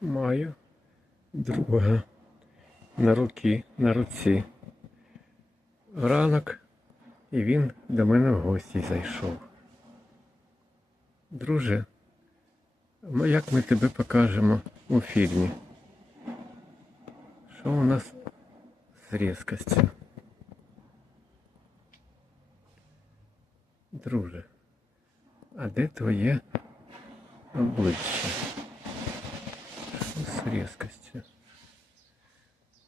маю друга на руки, на руці. Ранок, і він до мене в гості зайшов. Друже, як ми тебе покажемо у фільмі? Що у нас з різкостю? Друже, а де твоє обличчя? Різкостю?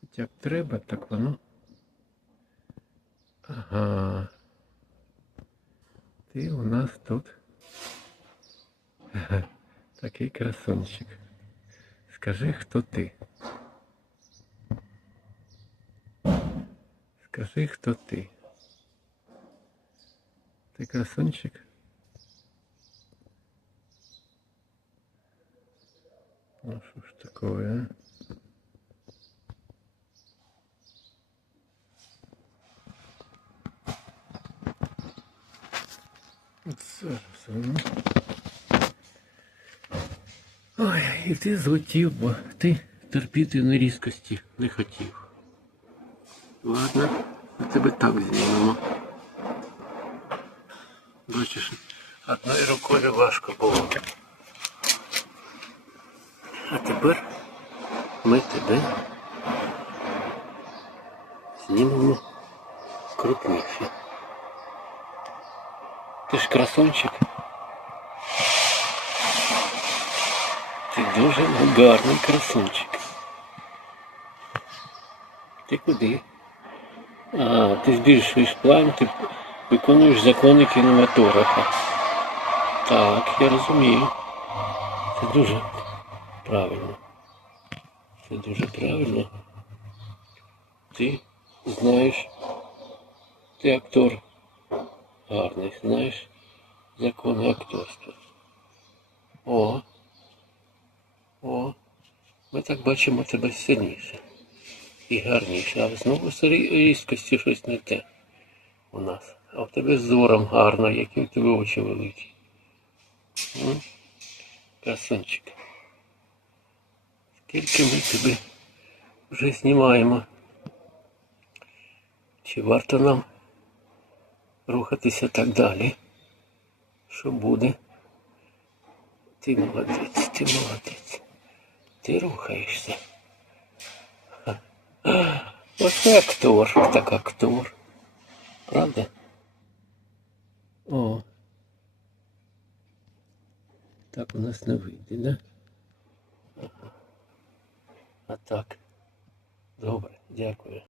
Хоча б треба, так воно. Ага. Ти у нас тут такий красунчик. Скажи, хто ти? Скажи, хто ти? Ти красунчик? Ну что ж такое, Зараз воно. Ой, і ти злетів, бо ти терпіти нерізкості не хотів. Ладно, ми тебе так знімемо. Бачиш, одною рукою важко було. А тепер ми тебе знімемо крупніше. Ти ж красунчик. Ти дуже гарний красунчик. Ти куди? А, ти збільшуєш план, ти виконуєш закони кінематографа. Так, я розумію. Це дуже правильно. Це дуже правильно. Ти знаєш, ти актор гарний, знаєш закони акторства. О. О. Ми так бачимо тебе сильніше і гарніше, а знову різкості щось не те у нас. А в тебе зором гарно, які в тебе очі великі. Красунчик. Скільки ми тебе вже знімаємо? Чи варто нам рухатися так далі? Що буде? Ти молодець, ти молодець. Ти рухаєшся. Оце актор, так актор. Правда? О. Так у нас не вийде, да? Ага. А так. Добре, дякую.